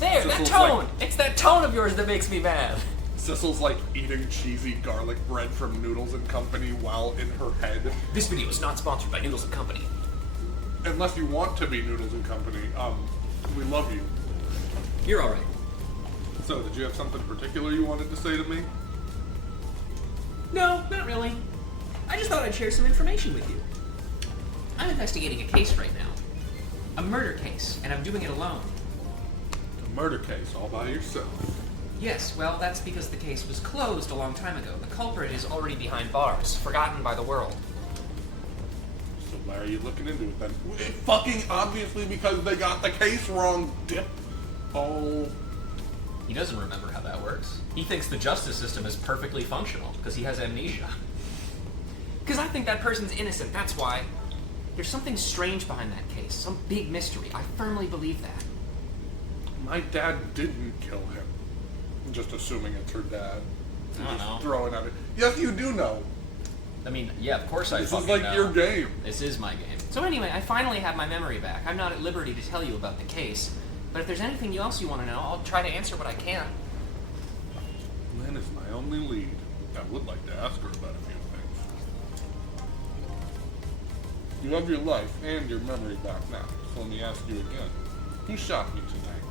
There, that tone! It's that tone of yours that makes me mad. Sissel's like eating cheesy garlic bread from Noodles and Company while in her head. This video is not sponsored by Noodles and Company. Unless you want to be Noodles and Company, we love you. You're alright. So, did you have something particular you wanted to say to me? No, not really. I just thought I'd share some information with you. I'm investigating a case right now. A murder case, and I'm doing it alone. A murder case all by yourself. Yes, well, that's because the case was closed a long time ago. The culprit is already behind bars, forgotten by the world. So why are you looking into it then? Fucking obviously because they got the case wrong, dip. Oh. He doesn't remember how that works. He thinks the justice system is perfectly functional, because he has amnesia. Because I think that person's innocent, that's why. There's something strange behind that case, some big mystery. I firmly believe that. My dad didn't kill him. I'm just assuming it's her dad. I don't know. Throwing at it. Yes, you do know. I mean, yeah, of course I This fucking is like know. your game. This is my game. So anyway, I finally have my memory back. I'm not at liberty to tell you about the case, but if there's anything else you want to know, I'll try to answer what I can. Lynn is my only lead. I would like to ask her about a few things. You have your life and your memory back now, so let me ask you again. Who shot me tonight?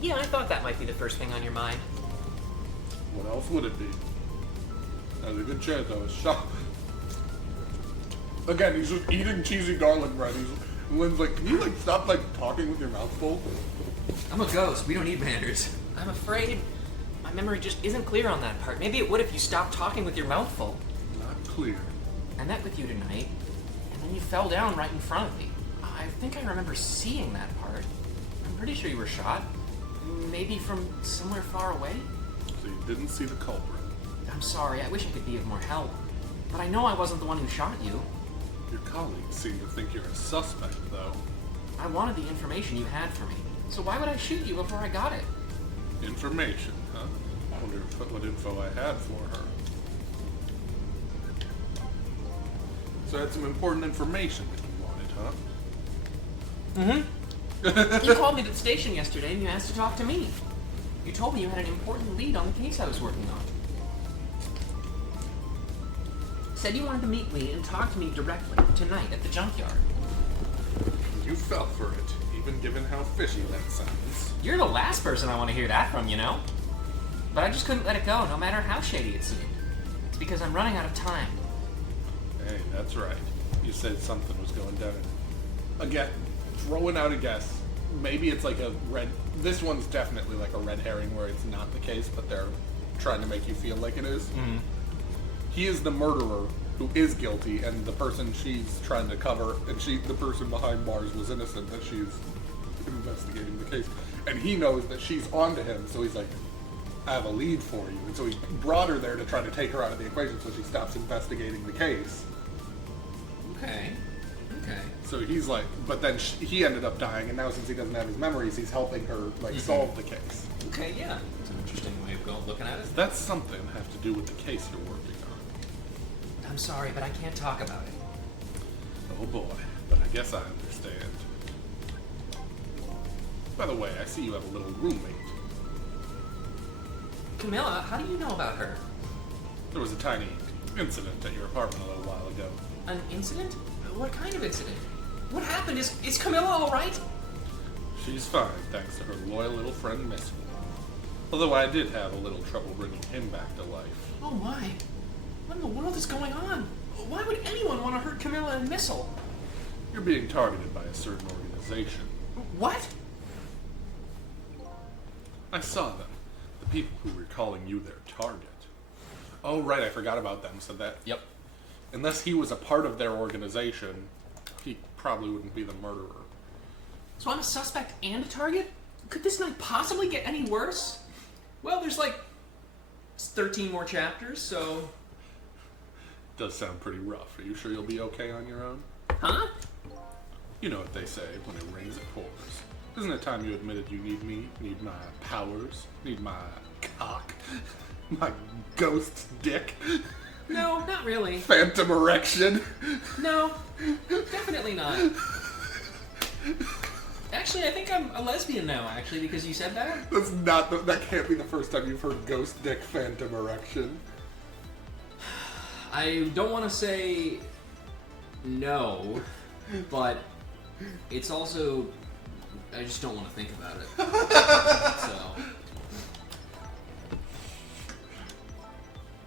Yeah, I thought that might be the first thing on your mind. What else would it be? There's a good chance I was shot. Again, he's just eating cheesy garlic bread. Lynn's like, can you like stop like talking with your mouth full? I'm a ghost. We don't need manners. I'm afraid my memory just isn't clear on that part. Maybe it would if you stopped talking with your mouth full. Not clear. I met with you tonight, and then you fell down right in front of me. I think I remember seeing that part. I'm pretty sure you were shot. Maybe from somewhere far away? So you didn't see the culprit. I'm sorry, I wish I could be of more help. But I know I wasn't the one who shot you. Your colleagues seem to think you're a suspect, though. I wanted the information you had for me. So why would I shoot you before I got it? Information, huh? I wonder what info I had for her. So I had some important information that you wanted, huh? Mm-hmm. You called me to the station yesterday and you asked to talk to me. You told me you had an important lead on the case I was working on. Said you wanted to meet me and talk to me directly tonight at the junkyard. You fell for it, even given how fishy that sounds. You're the last person I want to hear that from, you know? But I just couldn't let it go, no matter how shady it seemed. It's because I'm running out of time. Hey, that's right. You said something was going down. Again, throwing out a guess. Maybe it's like a red... This one's definitely like a red herring where it's not the case, but they're trying to make you feel like it is. Mm-hmm. He is the murderer who is guilty, and the person she's trying to cover, and the person behind bars was innocent, that she's investigating the case. And he knows that she's onto him, so he's like, I have a lead for you. And so he brought her there to try to take her out of the equation so she stops investigating the case. Okay. So he's like, but then he ended up dying, and now since he doesn't have his memories, he's helping her, like, solve the case. Okay, yeah. It's an interesting way of looking at it. That's something to have to do with the case you're working on. I'm sorry, but I can't talk about it. Oh boy, but I guess I understand. By the way, I see you have a little roommate. Camilla, how do you know about her? There was a tiny incident at your apartment a little while ago. An incident? What kind of incident? What happened? Is Camilla alright? She's fine, thanks to her loyal little friend Missile. Although I did have a little trouble bringing him back to life. Oh my. What in the world is going on? Why would anyone want to hurt Camilla and Missile? You're being targeted by a certain organization. What? I saw them. The people who were calling you their target. Oh, right, I forgot about them, so that... Yep. Unless he was a part of their organization, he probably wouldn't be the murderer. So I'm a suspect and a target? Could this night possibly get any worse? Well, there's like 13 more chapters, so... Does sound pretty rough. Are you sure you'll be okay on your own? Huh? You know what they say, when it rains it pours. Isn't it time you admitted you need me, need my powers, need my cock, my ghost dick, No, not really. phantom erection? No, definitely not. Actually, I think I'm a lesbian now, actually, because you said that. That can't be the first time you've heard Ghost Dick Phantom Erection. I don't want to say no, but it's also... I just don't want to think about it. So...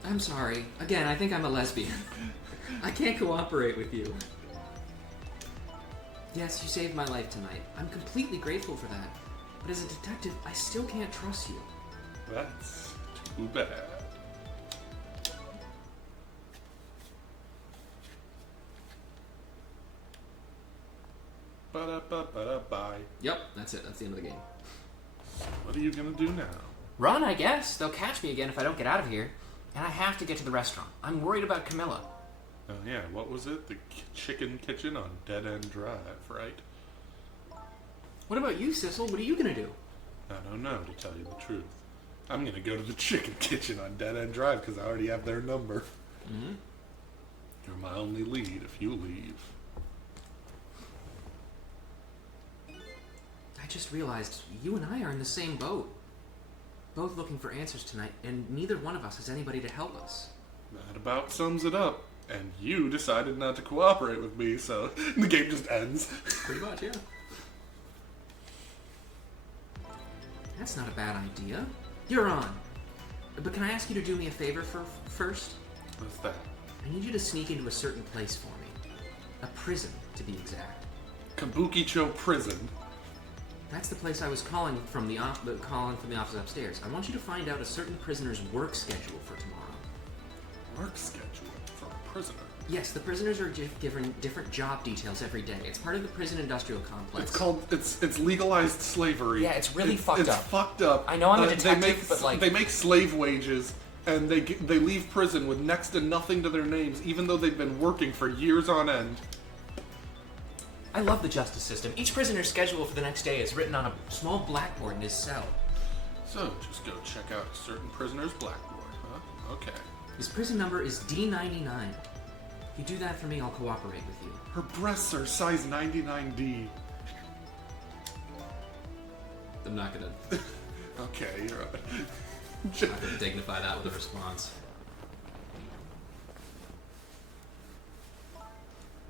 I'm sorry. Again, I think I'm a lesbian. I can't cooperate with you. Yes, you saved my life tonight. I'm completely grateful for that. But as a detective, I still can't trust you. That's too bad. Ba-da-ba-ba-da-bye. Yep, that's it. That's the end of the game. What are you gonna do now? Run, I guess. They'll catch me again if I don't get out of here. And I have to get to the restaurant. I'm worried about Camilla. Oh yeah, what was it? The chicken kitchen on Dead End Drive, right? What about you, Sissel? What are you gonna do? I don't know, to tell you the truth. I'm gonna go to the chicken kitchen on Dead End Drive because I already have their number. Mm-hmm. You're my only lead if you leave. I just realized you and I are in the same boat. Both looking for answers tonight, and neither one of us has anybody to help us. That about sums it up. And you decided not to cooperate with me, so the game just ends. Pretty much, yeah. That's not a bad idea. You're on. But can I ask you to do me a favor first? What's that? I need you to sneak into a certain place for me. A prison, to be exact. Kabukicho Prison. That's the place I was calling from the office upstairs. I want you to find out a certain prisoner's work schedule for tomorrow. Work schedule for a prisoner? Yes, the prisoners are given different job details every day. It's part of the prison industrial complex. It's legalized slavery. Yeah, it's really fucked up. It's fucked up. I know I'm a detective, but like... They make slave wages, and they leave prison with next to nothing to their names, even though they've been working for years on end. I love the justice system. Each prisoner's schedule for the next day is written on a small blackboard in his cell. So, just go check out a certain prisoner's blackboard, huh? Okay. His prison number is D99. If you do that for me, I'll cooperate with you. Her breasts are size 99D. I'm not gonna... Okay, you're right. I'm not gonna dignify that with a response.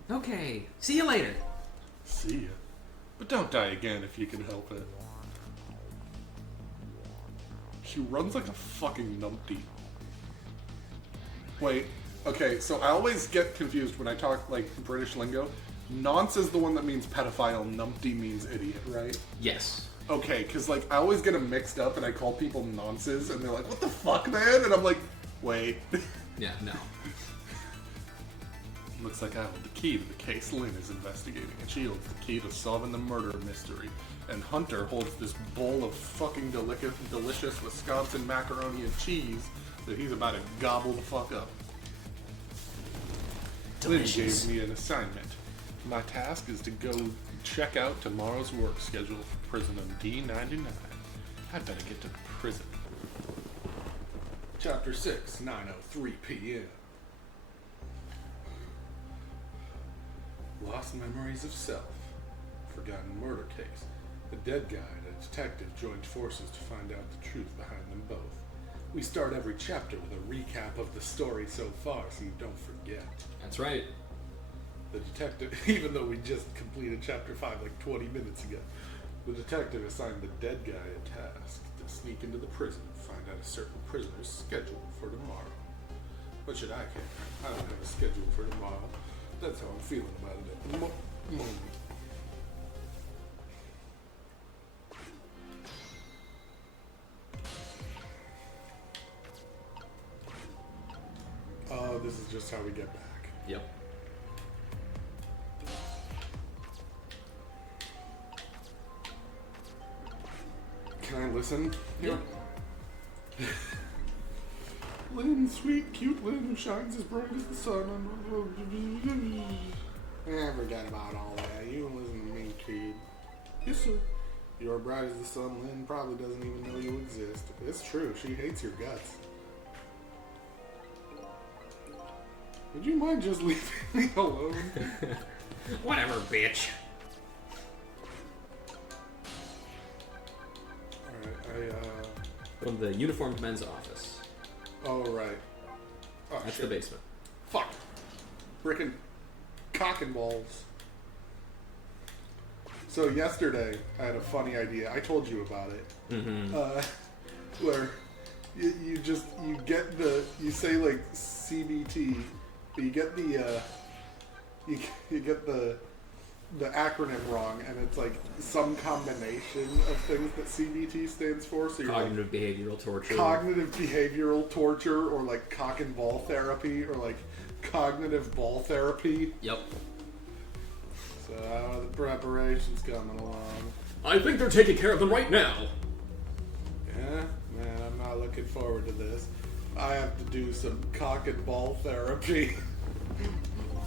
Okay, see you later. See ya. But don't die again if you can help it. She runs like a fucking numpty. Wait, okay, so I always get confused when I talk, like, British lingo. Nonce is the one that means pedophile, numpty means idiot, right? Yes. Okay, because, like, I always get them mixed up and I call people nonces and they're like, what the fuck, man? And I'm like, wait. Yeah, no. Looks like I hold the key to the case Lynn is investigating, and she holds the key to solving the murder mystery. And Hunter holds this bowl of fucking delicious Wisconsin macaroni and cheese that he's about to gobble the fuck up. Delicious. Lynn gave me an assignment. My task is to go check out tomorrow's work schedule for prison on D99. I better get to prison. Chapter 6, 9:03 p.m. Lost memories of self. Forgotten murder case. The dead guy and a detective joined forces to find out the truth behind them both. We start every chapter with a recap of the story so far so you don't forget. That's right. The detective, even though we just completed chapter 5 like 20 minutes ago, the detective assigned the dead guy a task to sneak into the prison and find out a certain prisoner's schedule for tomorrow. What should I care? I don't have a schedule for tomorrow. That's how I'm feeling about it at the moment. Oh, this is just how we get back. Yep. Can I listen? Yep. Lynn, sweet, cute Lynn, who shines as bright as the sun. Forget about all that. You don't listen to me, kid. Yes, sir. You're bright as the sun. Lynn probably doesn't even know you exist. It's true. She hates your guts. Would you mind just leaving me alone? Whatever, bitch. From the uniformed men's office. Oh, right. Oh, That's shit. the basement. Fuck. Frickin' cock and balls. So yesterday, I had a funny idea. I told you about it. Mm-hmm. Where you get you say like CBT, but you get the you get the acronym wrong, and it's like some combination of things that CBT stands for. So you're Cognitive behavioral torture. cognitive behavioral torture, or like cock and ball therapy, or like cognitive ball therapy. Yep. So the preparation's coming along. I think they're taking care of them right now. Yeah, man, I'm not looking forward to this. I have to do some cock and ball therapy.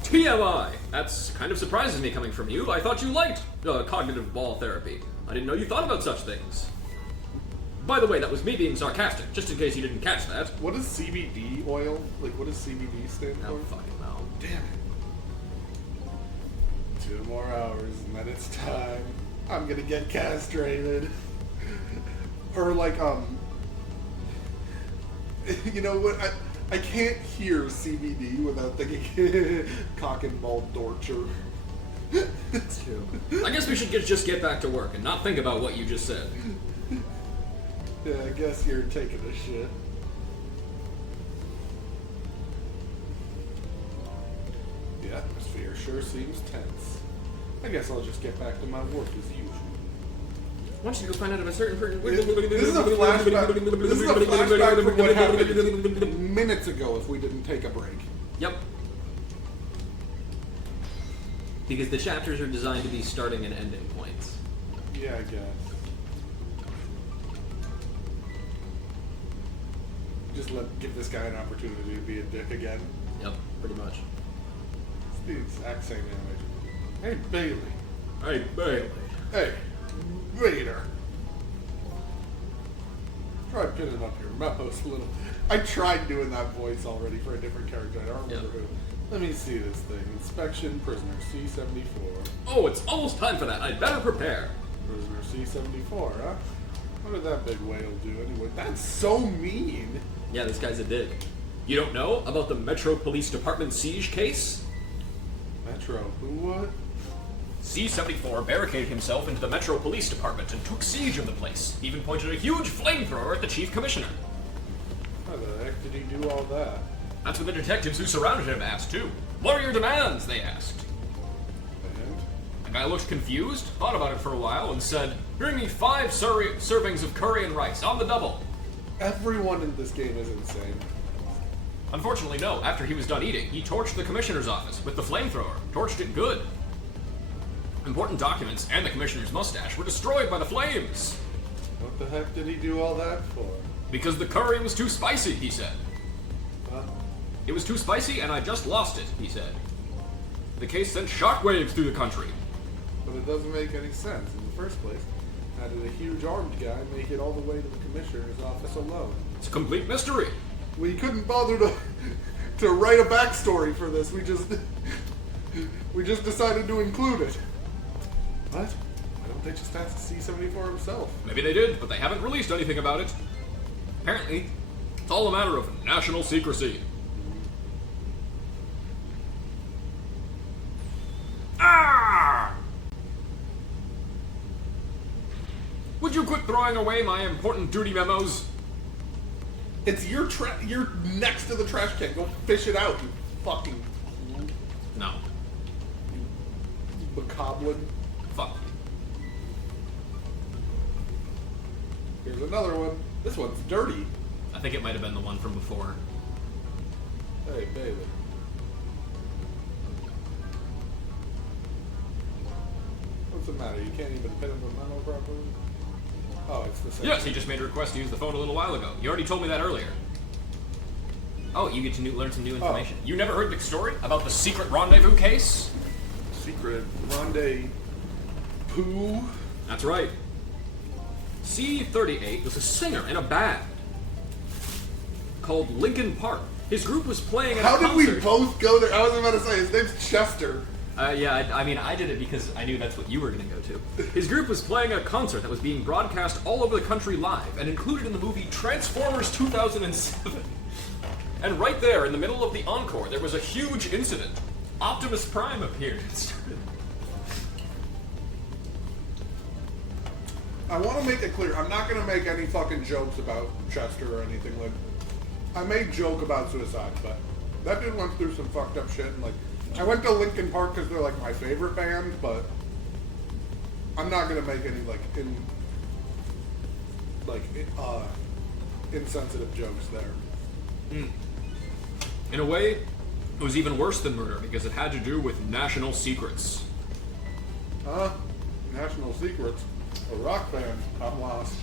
TMI! That's kind of surprises me coming from you. I thought you liked cognitive ball therapy. I didn't know you thought about such things. By the way, that was me being sarcastic, just in case you didn't catch that. What is CBD oil? Like, what does CBD stand for? Oh, fucking no. Damn it. 2 more hours and then it's time. I'm gonna get castrated. Or like, you know what? I can't hear CBD without thinking cock and ball torture. That's true. I guess we should just get back to work and not think about what you just said. Yeah, I guess you're taking a shit. The atmosphere sure seems tense. I guess I'll just get back to my work as usual. Why don't you go find out if a certain person... This is a flashback. This is a flashback from what happened minutes ago if we didn't take a break. Yep. Because the chapters are designed to be starting and ending points. Yeah, I guess. Just give this guy an opportunity to be a dick again. Yep, pretty much. It's the exact same animation. Hey, Bailey. Hey, Bailey. Hey, Vader. Try pinning up your mouse a little. I tried doing that voice already for a different character. I don't remember who. Let me see this thing. Inspection, prisoner C-74. Oh, it's almost time for that. I'd better prepare. Prisoner C-74, huh? What did that big whale do anyway? That's so mean. Yeah, this guy's a dick. You don't know about the Metro Police Department siege case? Metro, who what? C-74 barricaded himself into the Metro Police Department and took siege of the place. He even pointed a huge flamethrower at the Chief Commissioner. How the heck did he do all that? That's what the detectives who surrounded him asked, too. What are your demands? They asked. And? The guy looked confused, thought about it for a while, and said, "Bring me 5 servings of curry and rice, on the double." Everyone in this game is insane. Unfortunately, no. After he was done eating, he torched the commissioner's office with the flamethrower. Torched it good. Important documents and the commissioner's mustache were destroyed by the flames. What the heck did he do all that for? Because the curry was too spicy, he said. Huh? It was too spicy and I just lost it, he said. The case sent shockwaves through the country. But it doesn't make any sense in the first place. How did a huge armed guy make it all the way to the commissioner's office alone? It's a complete mystery. We couldn't bother to write a backstory for this. We just decided to include it. What? Why don't they just ask C-74 himself? Maybe they did, but they haven't released anything about it. Apparently, it's all a matter of national secrecy. Ah! Would you quit throwing away my important duty memos? It's you're next to the trash can. Go fish it out, you fucking No. bokoblin. Fuck. Here's another one. This one's dirty. I think it might have been the one from before. Hey, Bailey. What's the matter? You can't even pin him the memo properly? Oh, it's the same. Yes, he just made a request to use the phone a little while ago. You already told me that earlier. Oh, you get to learn some new information. You never heard the story about the secret rendezvous case? Secret rendezvous. That's right. C-38 was a singer in a band called Linkin Park. His group was playing at How a did concert. we both go there? I was about to say, his name's Chester. Yeah, I mean, I did it because I knew that's what you were going to go to. His group was playing a concert that was being broadcast all over the country live and included in the movie Transformers 2007. And right there, in the middle of the encore, there was a huge incident. Optimus Prime appeared and started. I want to make it clear, I'm not going to make any fucking jokes about Chester or anything like. I made joke about suicide, but that dude went through some fucked up shit. And like, I went to Linkin Park because they're like my favorite band, but I'm not going to make any insensitive jokes there. In a way, it was even worse than murder because it had to do with national secrets. National Secrets, a rock band. I'm lost.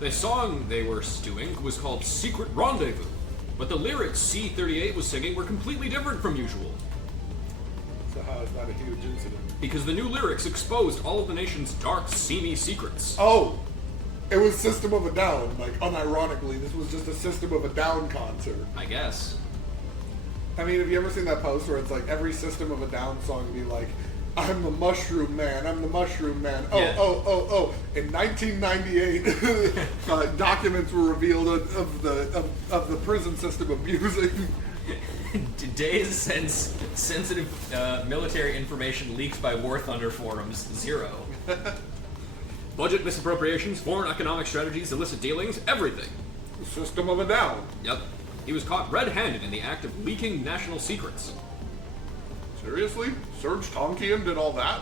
The song they were stewing was called Secret Rendezvous, but the lyrics C-38 was singing were completely different from usual. So how is that a huge incident? Because the new lyrics exposed all of the nation's dark, seamy secrets. Oh, it was System of a Down. Like, unironically, this was just a System of a Down concert. I guess. I mean, have you ever seen that post where it's like every System of a Down song be like, I'm the Mushroom Man, I'm the Mushroom Man. Oh, Yeah. oh. In 1998, documents were revealed of the prison system abusing. Days since sensitive military information leaked by War Thunder forums, 0. Budget misappropriations, foreign economic strategies, illicit dealings, everything. System of a Down. Yep. He was caught red-handed in the act of leaking national secrets. Seriously? Serge Tonkian did all that?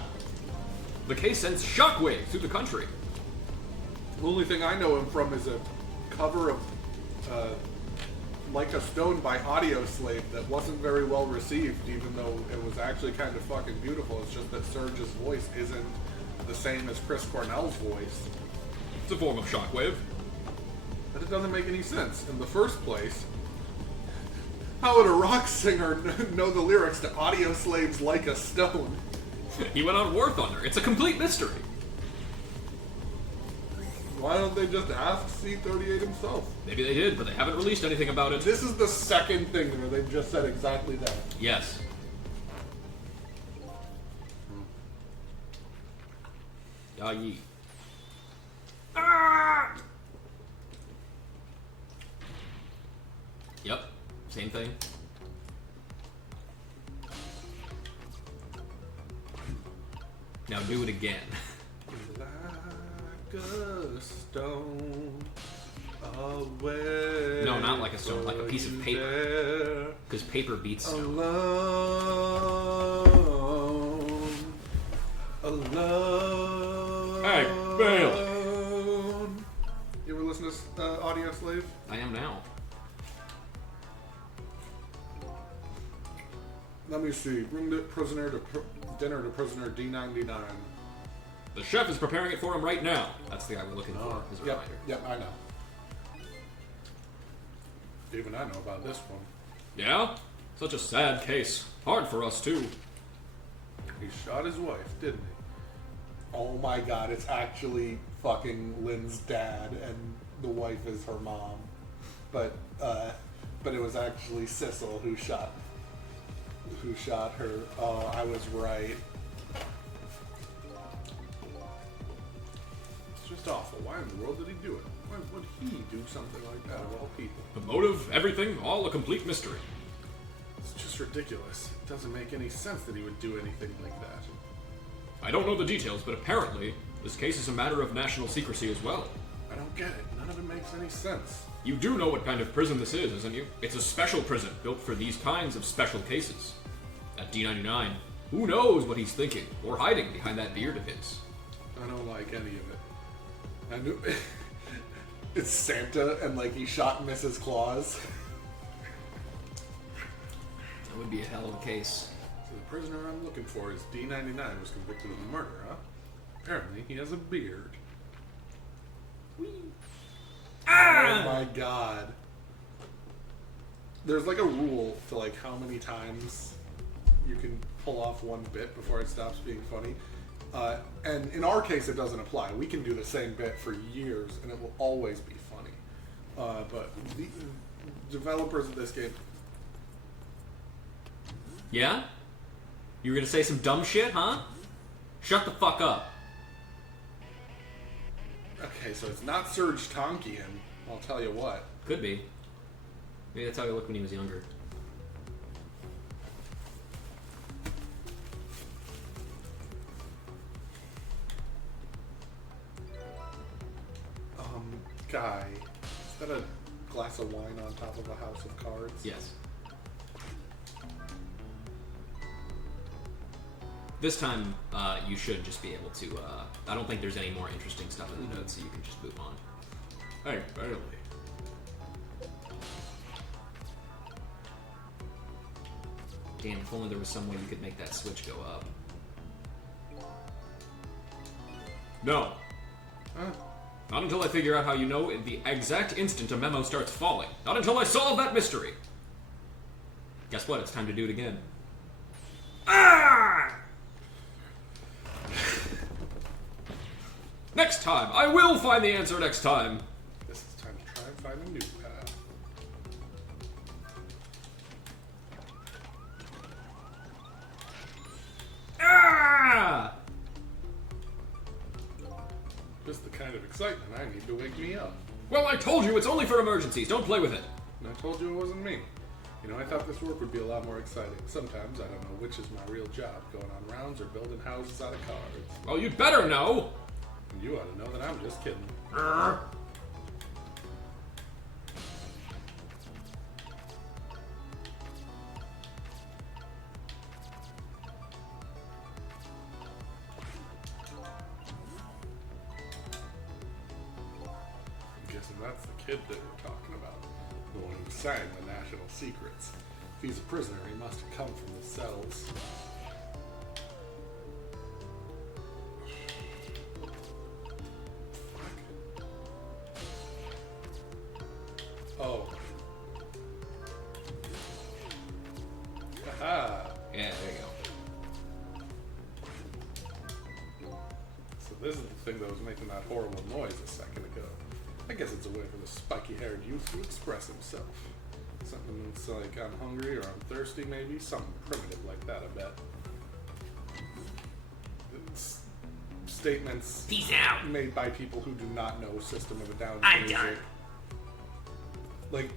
The case sends shockwaves through the country. The only thing I know him from is a cover of Like a Stone by Audio Slave that wasn't very well received, even though it was actually kind of fucking beautiful. It's just that Serge's voice isn't the same as Chris Cornell's voice. It's a form of shockwave. But it doesn't make any sense. In the first place, how would a rock singer know the lyrics to Audio Slave's Like a Stone? He went on War Thunder. It's a complete mystery. Why don't they just ask C-38 himself? Maybe they did, but they haven't released anything about it. This is the second thing where they've just said exactly that. Yes. Ya Yi. Yep. Same thing. Now do it again. Like a stone away. No, not like a stone, like a piece of paper. There, Because paper beats stone. alone. Hey, You ever listen to Audio Slave? I am now. Let me see. Bring the prisoner to dinner to prisoner D99. The chef is preparing it for him right now. That's the guy we're looking for, as a Yep, reminder. yep, I know. Even I know about this one. Yeah? Such a sad case. Hard for us, too. He shot his wife, didn't he? Oh my god, it's actually fucking Lynn's dad, and the wife is her mom. But it was actually Sissel who shot her. Oh, I was right. It's just awful. Why in the world did he do it? Why would he do something like that of all people? The motive, everything, all a complete mystery. It's just ridiculous. It doesn't make any sense that he would do anything like that. I don't know the details, but apparently, this case is a matter of national secrecy as well. I don't get it. None of it makes any sense. You do know what kind of prison this is, isn't you? It's a special prison built for these kinds of special cases. At D99, who knows what he's thinking or hiding behind that beard of his? I don't like any of it. I knew it's Santa and like he shot Mrs. Claus. That would be a hell of a case. So the prisoner I'm looking for is D99 was convicted of murder, huh? Apparently he has a beard. Oh my god. There's like a rule to like how many times you can pull off one bit before it stops being funny. And in our case, it doesn't apply. We can do the same bit for years, and it will always be funny. But the developers of this game, Yeah? You were gonna say some dumb shit, huh? Shut the fuck up. Okay, so it's not Serge Tankian. I'll tell you what. Could be. Maybe that's how he looked when he was younger. Guy. Is that a glass of wine on top of a house of cards? Yes. This time, you should just be able to, I don't think there's any more interesting stuff in the notes, so you can just move on. Hey, barely. Damn, if only there was some way you could make that switch go up. No. Huh? Not until I figure out how you know in the exact instant a memo starts falling. Not until I solve that mystery. Guess what? It's time to do it again. Ah! Next time! I will find the answer next time! This is time to try and find a new path. Ah! Just the kind of excitement I need to wake me up. Well, I told you it's only for emergencies. Don't play with it. And I told you it wasn't me. You know, I thought this work would be a lot more exciting. Sometimes I don't know which is my real job, going on rounds or building houses out of cards. Well, you'd better know. And you ought to know that I'm just kidding. I'm guessing that's the kid that we're talking about. The one who sang the national secrets. If he's a prisoner, he must have come from the cells. Oh. Aha! Yeah, there you go. So this is the thing that was making that horrible noise a second ago. I guess it's a way for the spiky-haired youth to express himself. Something that's like, I'm hungry or I'm thirsty, maybe? Something primitive like that, I bet. It's statements Peace out. made by people who do not know System of a Down I'm music. done. Like,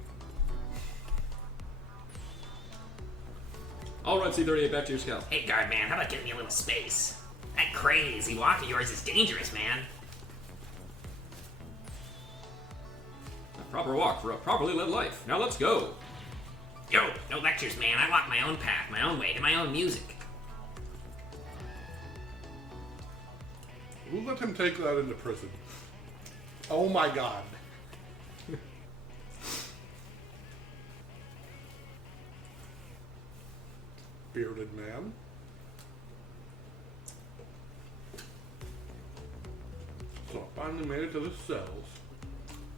Alright, C-38, back to your scout. Hey, guard man, how about giving me a little space? That crazy walk of yours is dangerous, man. A proper walk for a properly led life. Now let's go. Yo, no lectures, man. I walk my own path, my own way, to my own music. who let him take that into prison? Oh my god. Bearded man. So I finally made it to the cells.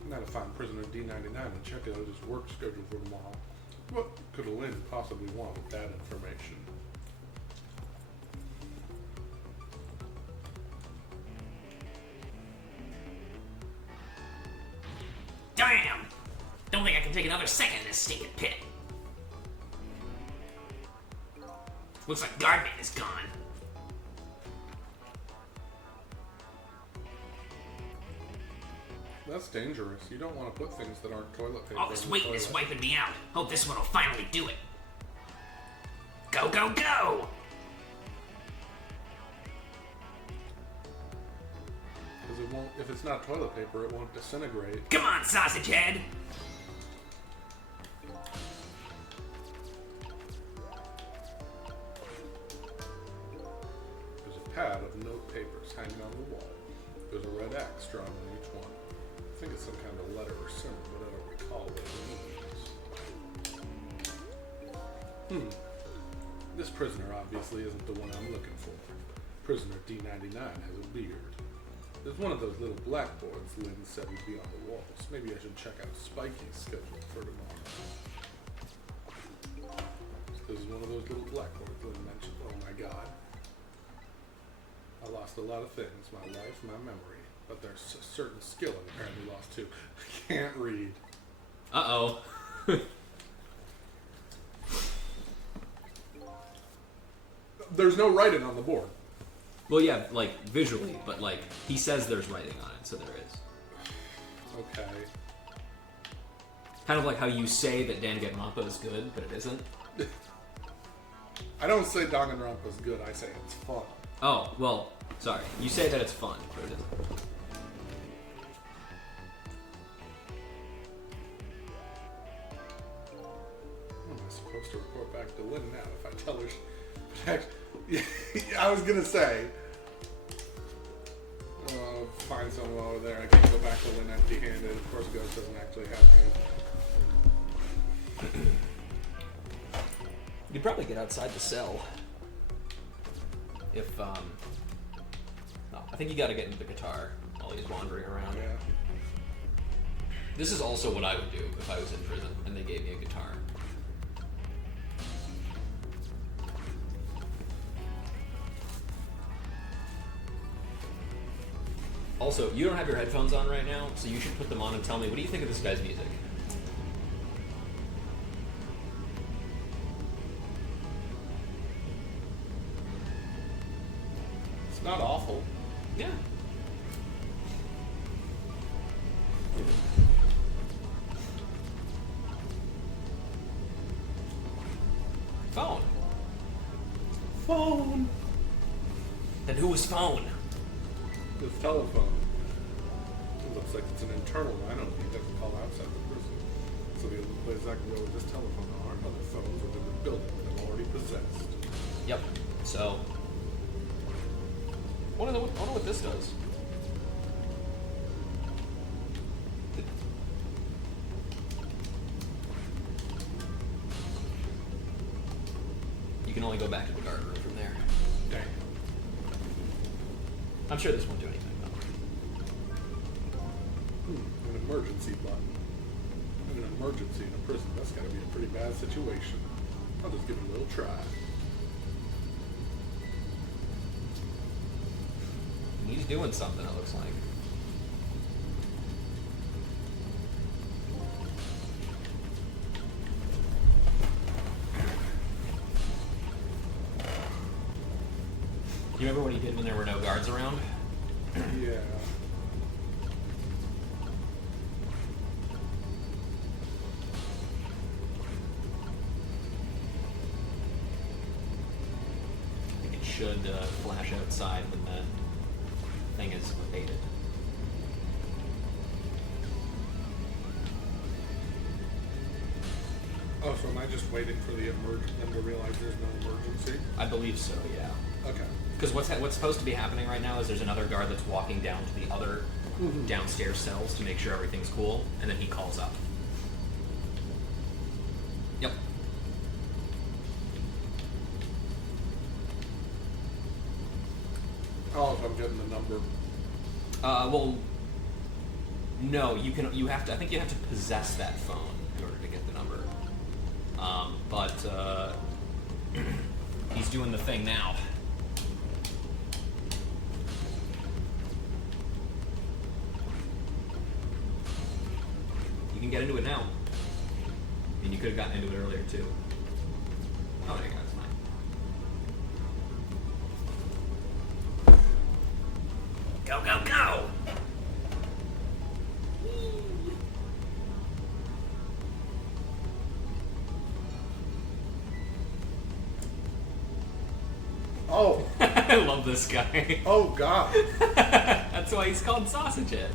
I gotta find prisoner D99 and check out his work schedule for tomorrow. What could Lynn possibly want with that information? Damn! Don't think I can take another second in this stinking pit. Looks like Guardman is gone. That's dangerous. You don't want to put things that aren't toilet paper. All this in the waiting is toilet. wiping me out. Hope this one will finally do it. Go, go, go! Because it won't. If it's not toilet paper, it won't disintegrate. Come on, sausage head! There's a pad of note papers hanging on the wall. There's a red X drawn on each one. I think it's some kind of letter or symbol, but I don't recall what it means. This prisoner obviously isn't the one I'm looking for. Prisoner D99 has a beard. There's one of those little blackboards Lynn said would be on the walls. Maybe I should check out Spikey's schedule for tomorrow. This is one of those little blackboards Lynn mentioned. Oh my god. I lost a lot of things. My life, my memory. But there's a certain skill I apparently lost too. I can't read. Uh-oh. there's no writing on the board. Well, yeah, like visually, but like he says there's writing on it, so there is. Okay. Kind of like how you say that Danganronpa is good, but it isn't. I don't say Danganronpa's good. I say it's fun. Oh, well, sorry. You say that it's fun, but it isn't. What am I supposed to report back to Lynn now if I tell her? I was gonna say, find someone over there. I can't go back to Lynn empty-handed. Of course, Ghost doesn't actually have me. You could probably get outside the cell. If, no, I think you gotta get into the guitar while he's wandering around. Yeah. This is also what I would do if I was in prison and they gave me a guitar. Also, you don't have your headphones on right now, so you should put them on and tell me, what do you think of this guy's music? It's not awful. Yeah. Phone. Phone. And who was phone? This telephone. It looks like it's an internal line only. It doesn't call outside the person. So the only place I can go with this telephone are other phones within the building that I'm already possessed. Yep. So, I wonder what this does. You can only go back to the guard room from there. Dang. I'm sure this won't do anything though. An emergency button. In an emergency in a prison, that's gotta be a pretty bad situation. I'll just give it a little try. He's doing something, it looks like. Do you remember what he did when there were no guards around? Yeah. I think it should flash outside when the thing is abated. Oh, so am I just waiting for them to realize there's no emergency? I believe so, yeah. Okay. Because what's supposed to be happening right now is there's another guard that's walking down to the other downstairs cells to make sure everything's cool, and then he calls up. Yep. Oh, if I'm getting the number. Well, no, you have to, I think you have to possess that phone in order to get the number. But he's doing the thing now. You can get into it now. I mean, you could have gotten into it earlier too. Oh, there you go, it's fine. Go, go, go! Oh. I love this guy. Oh, God. That's why he's called Sausage Head.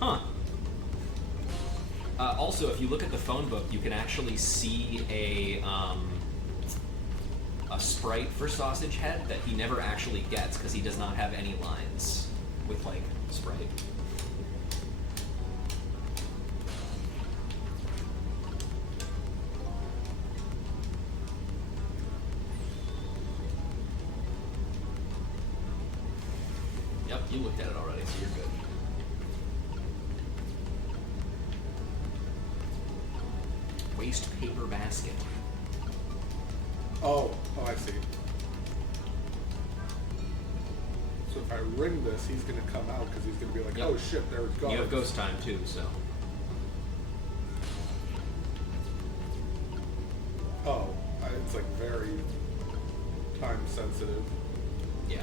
Huh. Also, if you look at the phone book, you can actually see a sprite for Sausage Head that he never actually gets because he does not have any lines with, like, Sprite. You looked at it already, so you're good. Waste paper basket. Oh, I see. So if I ring this, he's gonna come out because he's gonna be like, Yep. oh shit, there it's gone. You have ghost time too, so. Oh, it's like very time sensitive. Yeah.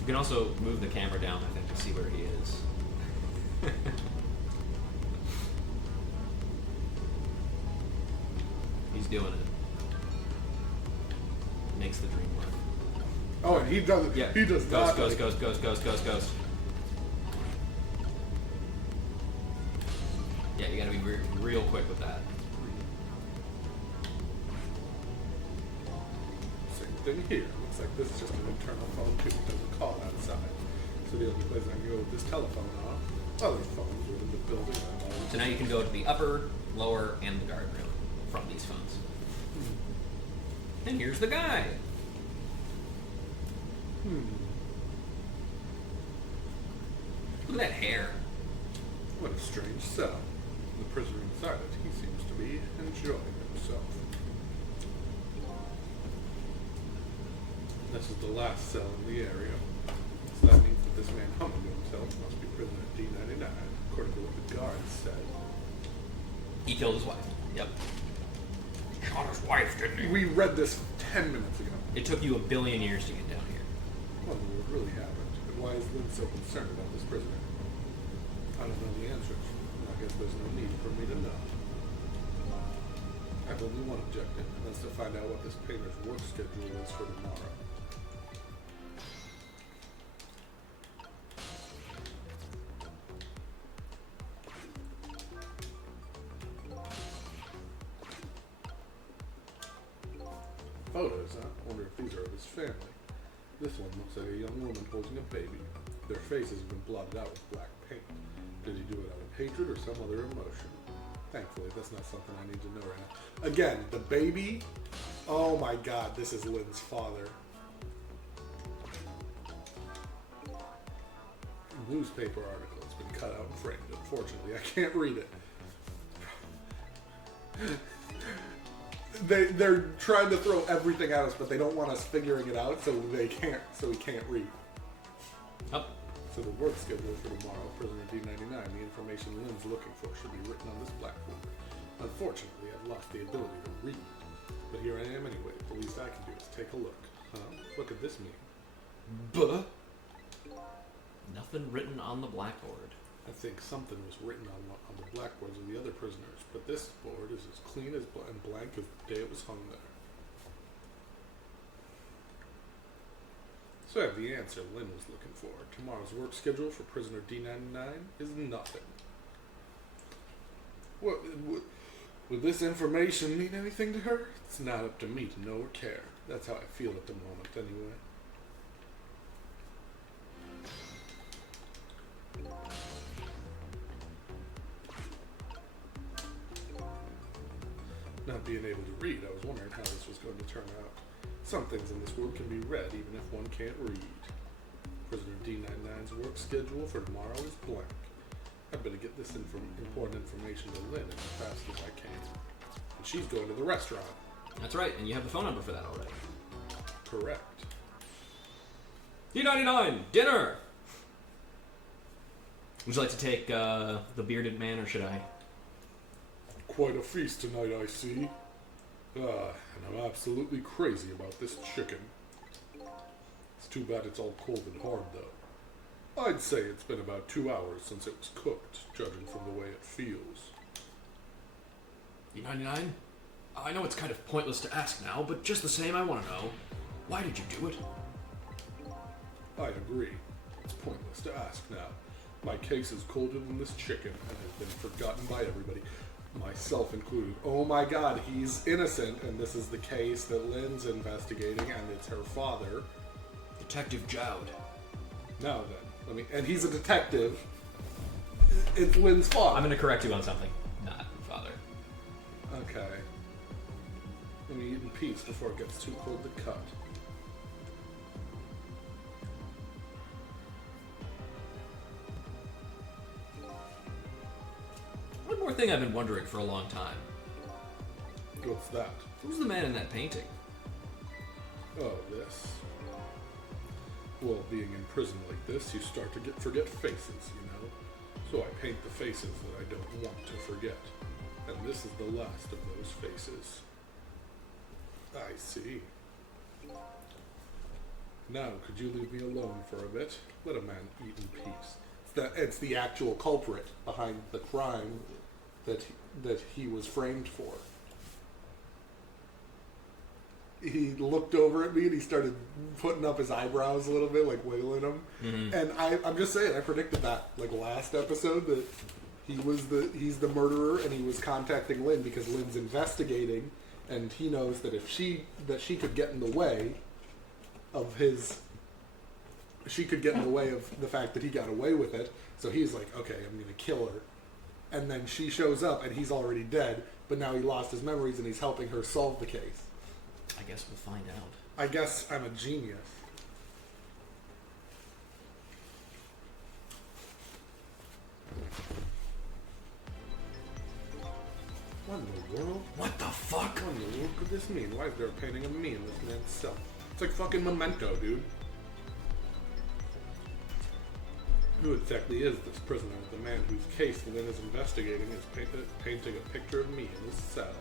You can also move the camera down, I think, to see where he is. He's doing it. Makes the dream work. Oh, and he doesn't. Yeah. He does Ghost, not. ghost, ghost, ghost, ghost, ghost, ghost. Yeah, you gotta be real quick with that. Same thing here. Looks like this is just an internal phone too. It doesn't call outside. So the only place I can go with this telephone off. Other phones within the building. So now you can go to the upper, lower, and the guardrail from these phones. And here's the guy. Look at that hair. What a strange cell. The prisoner inside it, he seems to be enjoying himself. This is the last cell in the area. So that means that this man humming to himself must be prisoner D99, according to what the guards said. He killed his wife. Yep. Shot his wife, didn't he? We read this 10 minutes ago. It took you 1 billion years to get down here. Wonder what really happened, and why is Lynn so concerned about this prisoner? I don't know the answers, and I guess there's no need for me to know. I have only one objective, and that's to find out what this painter's work schedule is for tomorrow. Photos, huh? I wonder if these are of his family. This one looks like a young woman holding a baby. Their faces have been blotted out with black paint. Did he do it out of hatred or some other emotion? Thankfully, that's not something I need to know right now. Again, the baby. Oh my god, this is Lynn's father. Newspaper article. It's been cut out and framed. Unfortunately, I can't read it. They're trying to throw everything at us, but they don't want us figuring it out, so we can't read. Oh. So the work schedule for tomorrow, prisoner D99, the information Lynn's looking for should be written on this blackboard. Unfortunately, I've lost the ability to read, but here I am anyway. The least I can do is take a look. Huh? What could this mean? Buh. Nothing written on the blackboard. I think something was written on the blackboards of the other prisoners, but this board is as clean as and blank as the day it was hung there. So I have the answer Lynn was looking for. Tomorrow's work schedule for prisoner D99 is nothing. Would this information mean anything to her? It's not up to me to know or care. That's how I feel at the moment, anyway. Not being able to read, I was wondering how this was going to turn out. Some things in this world can be read even if one can't read. Prisoner D99's work schedule for tomorrow is blank. I better get this important information to Lynn as fast as I can. And she's going to the restaurant. That's right, and you have the phone number for that already. Correct. D99, dinner! Would you like to take the bearded man, or should I? Quite a feast tonight, I see. And I'm absolutely crazy about this chicken. It's too bad it's all cold and hard, though. I'd say it's been about 2 hours since it was cooked, judging from the way it feels. D99? I know it's kind of pointless to ask now, but just the same, I want to know. Why did you do it? I agree. It's pointless to ask now. My case is colder than this chicken and has been forgotten by everybody, myself included. Oh my god, he's innocent, and this is the case that Lynn's investigating, and it's her father. Detective Jowd. Now then, and he's a detective. It's Lynn's father. I'm gonna correct you on something. Not father. Okay. Let me eat in peace before it gets too cold to cut. One more thing I've been wondering for a long time. What's that? Who's the man in that painting? Oh, this. Well, being in prison like this, you start to forget faces, you know? So I paint the faces that I don't want to forget. And this is the last of those faces. I see. Now, could you leave me alone for a bit? Let a man eat in peace. It's the actual culprit behind the crime that he was framed for. He looked over at me and he started putting up his eyebrows a little bit, like wiggling them. Mm-hmm. And I'm just saying, I predicted that like last episode that he's the murderer and he was contacting Lynn because Lynn's investigating, and he knows that if she could get in the way of the fact that he got away with it. So he's like, okay, I'm gonna kill her. And then she shows up and he's already dead, but now he lost his memories and he's helping her solve the case. I guess we'll find out. I guess I'm a genius. What in the world? What the fuck? What in the world could this mean? Why is there a painting of me in this man's cell? It's like fucking Memento, dude. Who exactly is this prisoner? The man whose case Lynn is investigating is painting a picture of me in his cell.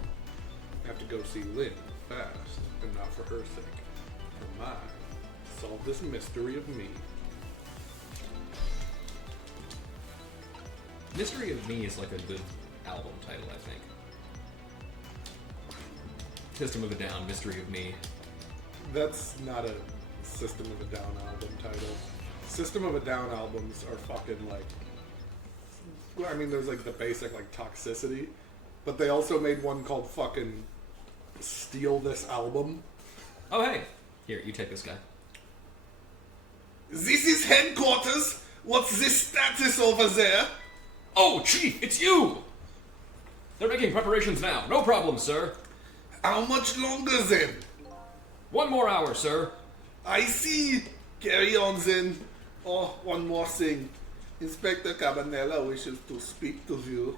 I have to go see Lynn fast, and not for her sake. For mine. Solve this mystery of me. Mystery of Me is like a good album title, I think. System of a Down, Mystery of Me. That's not a System of a Down album title. System of a Down albums are fucking like... I mean, there's like the basic like Toxicity, but they also made one called fucking Steal This Album. Oh, hey. Here, you take this guy. This is headquarters. What's the status over there? Oh, Chief, it's you! They're making preparations now. No problem, sir. How much longer then? 1 more hour, sir. I see. Carry on then. Oh, one more thing. Inspector Cabanela wishes to speak to you.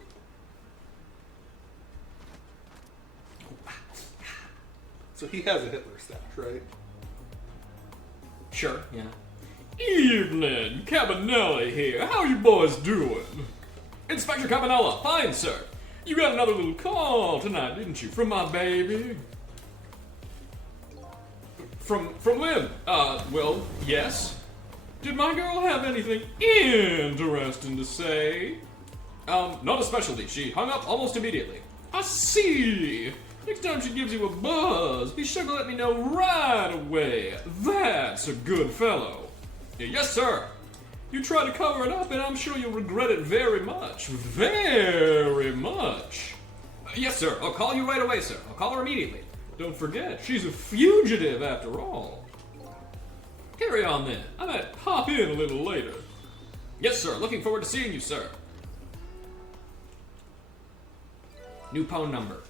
So he has a Hitler stash, right? Sure, yeah. Evening, Cabanelli here. How you boys doing? Inspector Cabanella, fine, sir. You got another little call tonight, didn't you, from my baby? From Lynn? Well, yes. Did my girl have anything interesting to say? Not especially. She hung up almost immediately. I see. Next time she gives you a buzz, be sure to let me know right away. That's a good fellow. Yes, sir. You try to cover it up, and I'm sure you'll regret it very much. Very much. Yes, sir. I'll call you right away, sir. I'll call her immediately. Don't forget, she's a fugitive after all. Carry on then. I might pop in a little later. Yes, sir. Looking forward to seeing you, sir. New phone number.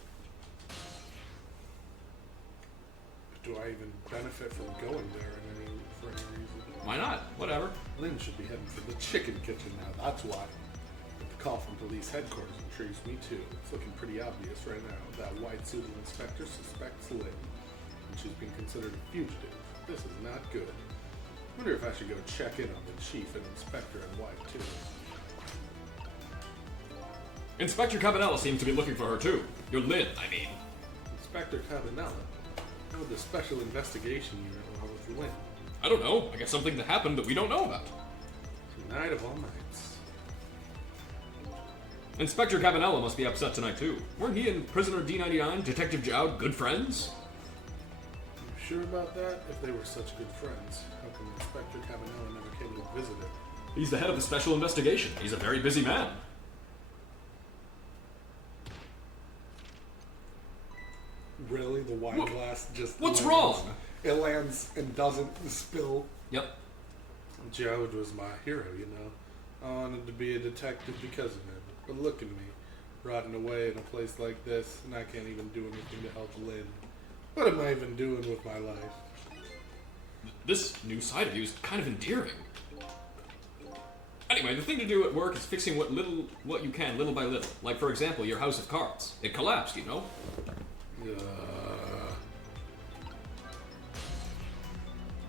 Do I even benefit from going there for any reason? Why not? Whatever. Lynn should be heading for the chicken kitchen now, that's why. But the call from police headquarters intrigues me too. It's looking pretty obvious right now. That white-suited inspector suspects Lynn, and she's being considered a fugitive. This is not good. I wonder if I should go check in on the chief and inspector and wife too. Inspector Cabanella seems to be looking for her too. Your Lynn, I mean. Inspector Cabanella? How would the special investigation unit along with Lynn? I don't know. I guess something that happened that we don't know about. Tonight of all nights. Inspector Cabanella must be upset tonight too. Weren't he and prisoner D99, Detective Jowd, good friends? Sure about that? If they were such good friends, how come Inspector Cabanela never came to visit it? He's the head of the special investigation. He's a very busy man. Really? The wine What- glass just what's lands- wrong? It lands and doesn't spill. Yep. Jode was my hero, you know. I wanted to be a detective because of him. But look at me, rotting away in a place like this, and I can't even do anything to help Lynn. What am I even doing with my life? This new side of you is kind of endearing. Anyway, the thing to do at work is fixing what you can, little by little. Like, for example, your house of cards. It collapsed, you know?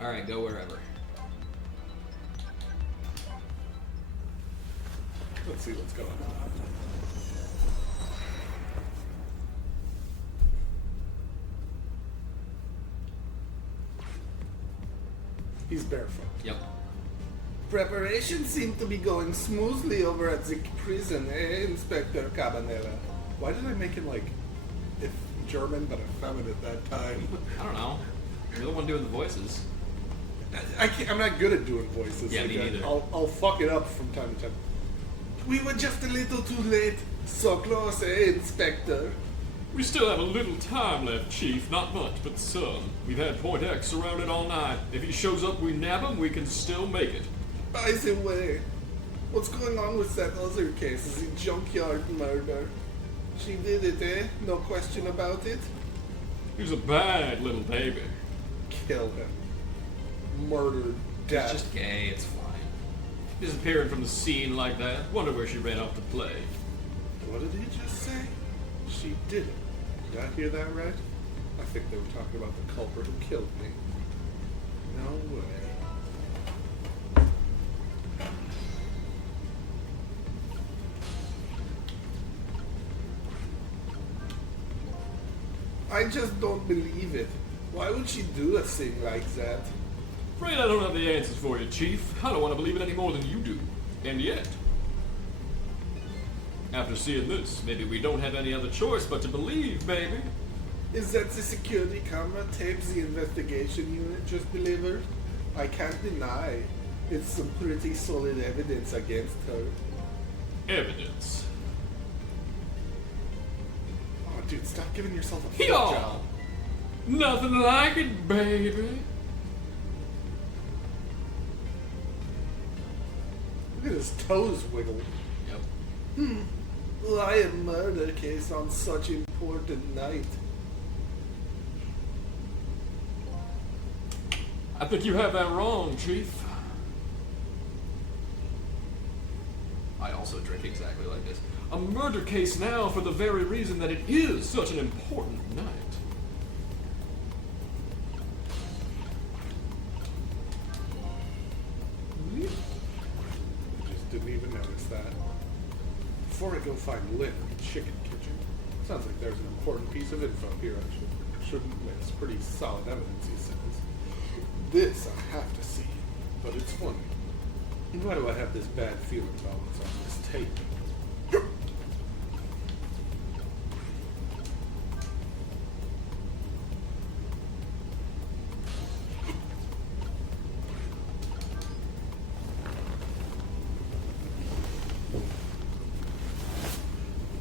Alright, go wherever. Let's see what's going on. He's barefoot. Yep. Preparations seem to be going smoothly over at the prison, Inspector Cabanera? Why did I make him like if German but effeminate at that time? I don't know. You're the one doing the voices. I can't, I'm not good at doing voices. Yeah, me neither. I'll fuck it up from time to time. We were just a little too late. So close, Inspector? We still have a little time left, Chief. Not much, but some. We've had Point X surrounded all night. If he shows up, we nab him, we can still make it. By the way, what's going on with that other case? The junkyard murder. She did it, eh? No question about it? He was a bad little baby. Kill him. Murdered. Death. He's just gay, it's fine. Disappearing from the scene like that. Wonder where she ran off to play. What did he just say? She did it. Did I hear that right? I think they were talking about the culprit who killed me. No way. I just don't believe it. Why would she do a thing like that? Afraid I don't have the answers for you, Chief. I don't want to believe it any more than you do. And yet, after seeing this, maybe we don't have any other choice but to believe, baby. Is that the security camera tapes the investigation unit just delivered? I can't deny. It's some pretty solid evidence against her. Evidence. Oh, dude, stop giving yourself a foot Yo! job. Nothing like it, baby. Look at his toes wiggle. Yep. Why a murder case on such important night? I think you have that wrong, Chief. I also drink exactly like this. A murder case now for the very reason that it is such an important night. Just didn't even notice that. Before I go find Lynn in the chicken kitchen, sounds like there's an important piece of info here I shouldn't miss. Pretty solid evidence, he says. This I have to see, but it's funny. Why do I have this bad feeling about what's on this tape?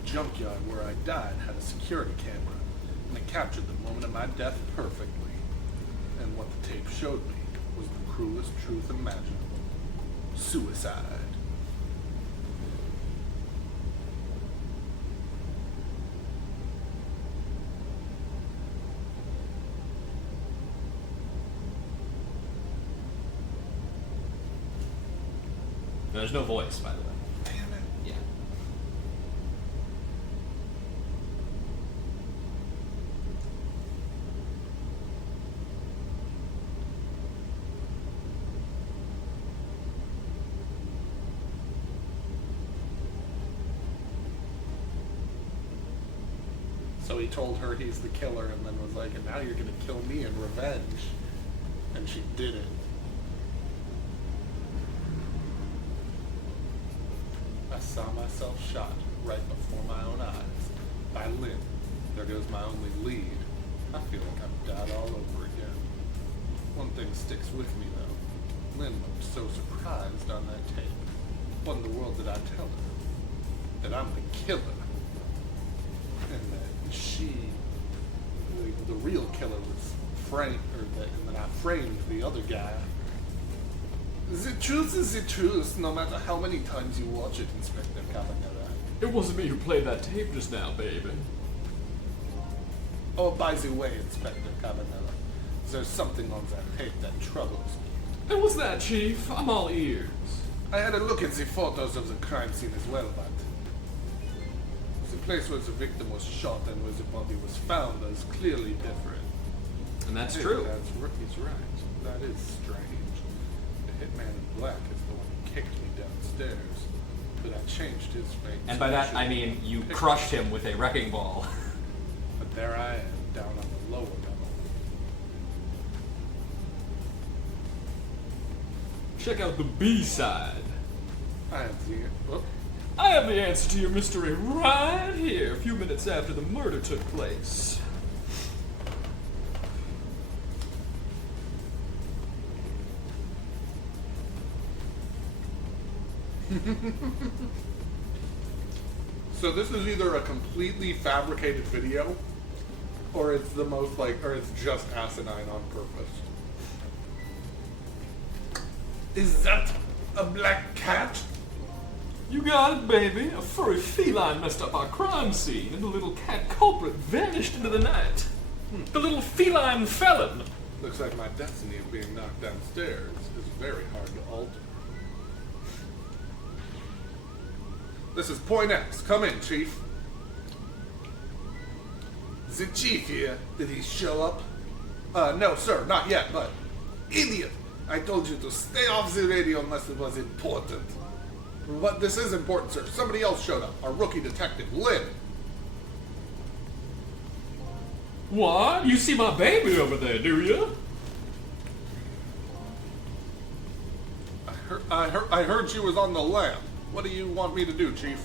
Junkyard where I died had a security camera, and it captured the moment of my death perfectly. And what the tape showed me was the cruelest truth imaginable. Suicide. There's no voice, by the way. Damn it. Yeah. So he told her he's the killer and then was like, and now you're gonna kill me in revenge. And she did it. I saw myself shot right before my own eyes by Lynn. There goes my only lead. I feel like I've died all over again. One thing sticks with me though. Lynn looked so surprised on that tape. What in the world did I tell her? That I'm the killer. And that the real killer was framed, and that I framed the other guy. The truth is the truth, no matter how many times you watch it, Inspector Cabanera. It wasn't me who played that tape just now, baby. Oh, by the way, Inspector Cabanera, there's something on that tape that troubles me. And what's that, Chief? I'm all ears. I had a look at the photos of the crime scene as well, but the place where the victim was shot and where the body was found is clearly different. And that's Hey, true. He's right. That is strange. The hitman in black is the one who kicked me downstairs, but I changed his fate. And by that, I mean you crushed him with a wrecking ball. But there I am, down on the lower level. Check out the B-side. I have the... Oh, I have the answer to your mystery right here, a few minutes after the murder took place. so this is either a completely fabricated video, or it's the most or it's just asinine on purpose. Is that a black cat? You got it, baby. A furry feline messed up our crime scene, and the little cat culprit vanished into the night. The little feline felon. Looks like my destiny of being knocked downstairs is very hard to alter. This is Point X. Come in, Chief. The Chief here. Did he show up? No, sir, not yet, but... Idiot! I told you to stay off the radio unless it was important. But this is important, sir. Somebody else showed up. Our rookie detective, Lynn. What? You see my baby over there, do you? I heard she was on the lam. What do you want me to do, Chief?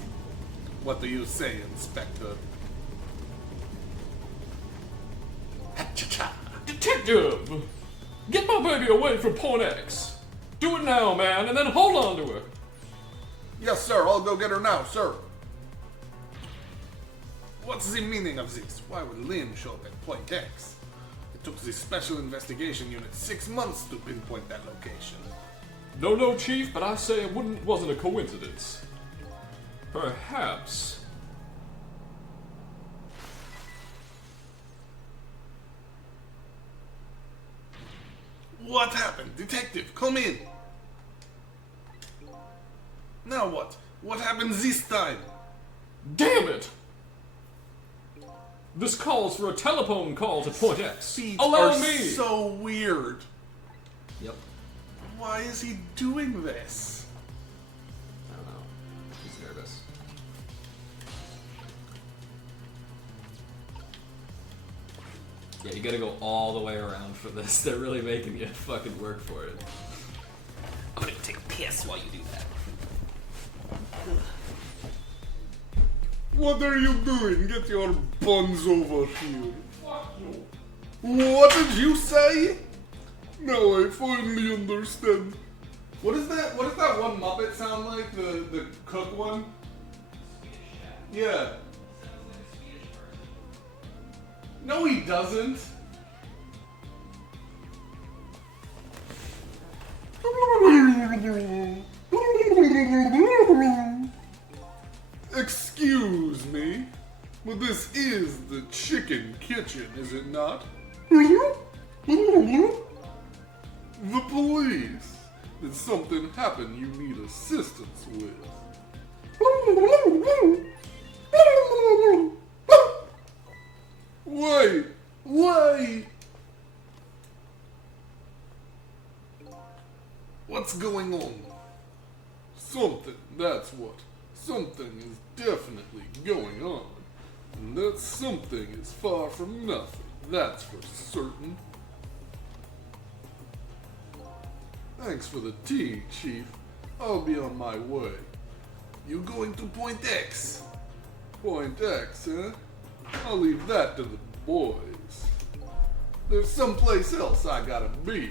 What do you say, Inspector? Detective! Get my baby away from Point X. Do it now, man, and then hold on to her. Yes, sir. I'll go get her now, sir. What's the meaning of this? Why would Lynn show up at Point X? It took the Special Investigation Unit 6 months to pinpoint that location. No, Chief, but I say it wasn't a coincidence. Perhaps. What happened? Detective, come in. Now what? What happened this time? Damn it! This calls for a telephone call to Point X. Feet Allow are me! so weird. Yep. Why is he doing this? I don't know. He's nervous. Yeah, you gotta go all the way around for this. They're really making you fucking work for it. I'm gonna take a piss while you do that. What are you doing? Get your buns over here. Fuck you. What did you say? Now I finally understand. What is that? What does that one Muppet sound like? The cook one? Yeah. No, he doesn't. Excuse me, but this is the chicken kitchen, is it not? The police. Did something happen you need assistance with? Wait! What's going on? Something, that's what. Something is definitely going on. And that something is far from nothing, that's for certain. Thanks for the tea, Chief. I'll be on my way. You going to Point X? Point X, huh? I'll leave that to the boys. There's someplace else I gotta be.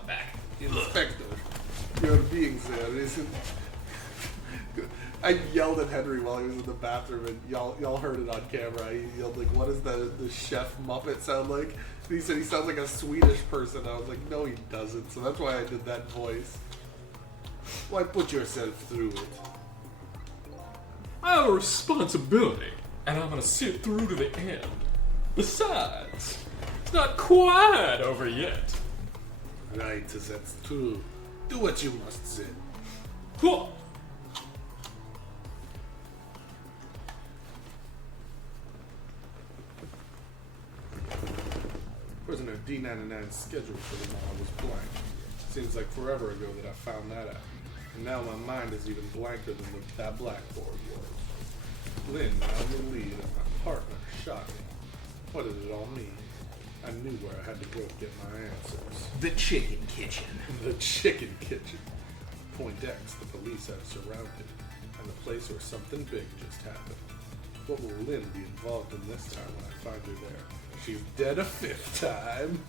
I'm back. Inspector, your being there isn't. I yelled at Henry while he was in the bathroom, and y'all heard it on camera. He yelled like, "What does the chef Muppet sound like?" And he said he sounds like a Swedish person. I was like, "No, he doesn't." So that's why I did that voice. Why put yourself through it? I have a responsibility, and I'm gonna see it through to the end. Besides, it's not quite over yet. Right, that's true. Do what you must say. Cool. Prisoner D99's schedule for tomorrow was blank. Seems like forever ago that I found that out. And now my mind is even blanker than that blackboard was. Lynn, now in the lead, and my partner, shocking. What did it all mean? I knew where I had to go to get my answers. The chicken kitchen. The chicken kitchen. Point X, the police have surrounded, and the place where something big just happened. What will Lynn be involved in this time when I find her there? She's dead a fifth time.